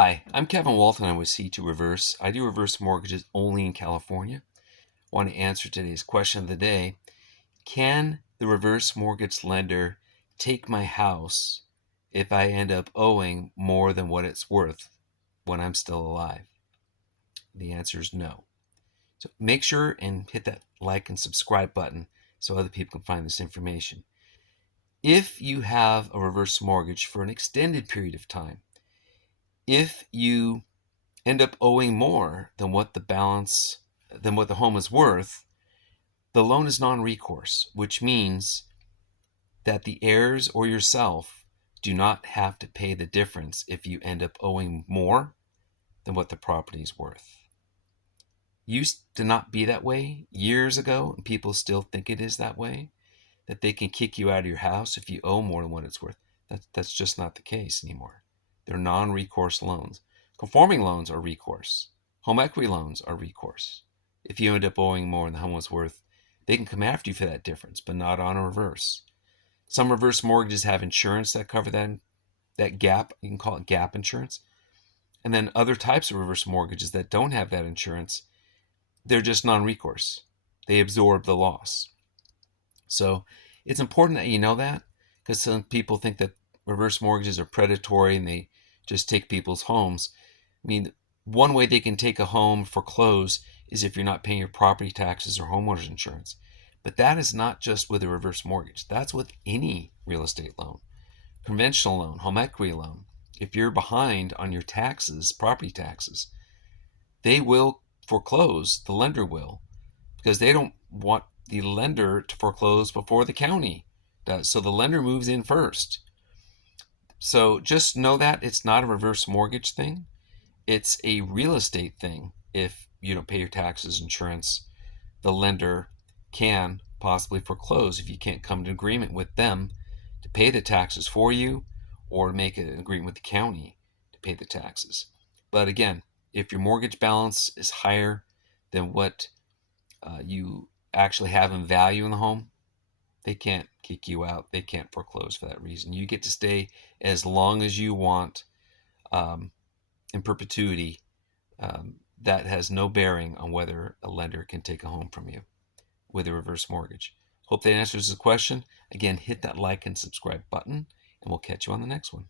Hi, I'm Kevin Walton. I'm with C2 Reverse. I do reverse mortgages only in California. I want to answer today's question of the day. Can the reverse mortgage lender take my house if I end up owing more than what it's worth when I'm still alive? The answer is no. So make sure and hit that like and subscribe button so other people can find this information. If you have a reverse mortgage for an extended period of time, if you end up owing more than what the home is worth, the loan is non-recourse, which means that the heirs or yourself do not have to pay the difference if you end up owing more than what the property is worth. Used to not be that way years ago, and people still think it is that way, that they can kick you out of your house if you owe more than what it's worth. That's just not the case anymore. They're non-recourse loans. Conforming loans are recourse. Home equity loans are recourse. If you end up owing more than the home was worth, they can come after you for that difference, but not on a reverse. Some reverse mortgages have insurance that cover that gap. You can call it gap insurance. And then other types of reverse mortgages that don't have that insurance, they're just non-recourse. They absorb the loss. So it's important that you know that, because some people think that reverse mortgages are predatory and they just take people's homes. I mean, one way they can take a home foreclosed is if you're not paying your property taxes or homeowners insurance. But that is not just with a reverse mortgage. That's with any real estate loan, conventional loan, home equity loan. If you're behind on your taxes, property taxes, they will foreclose, the lender will, because they don't want the lender to foreclose before the county does. So the lender moves in first. So just know that it's not a reverse mortgage thing. It's a real estate thing. If you don't pay your taxes, insurance, the lender can possibly foreclose if you can't come to an agreement with them to pay the taxes for you, or make an agreement with the county to pay the taxes. But again, if your mortgage balance is higher than what you actually have in value in the home, they can't kick you out. They can't foreclose for that reason. You get to stay as long as you want, in perpetuity. That has no bearing on whether a lender can take a home from you with a reverse mortgage. Hope that answers the question. Again, hit that like and subscribe button, and we'll catch you on the next one.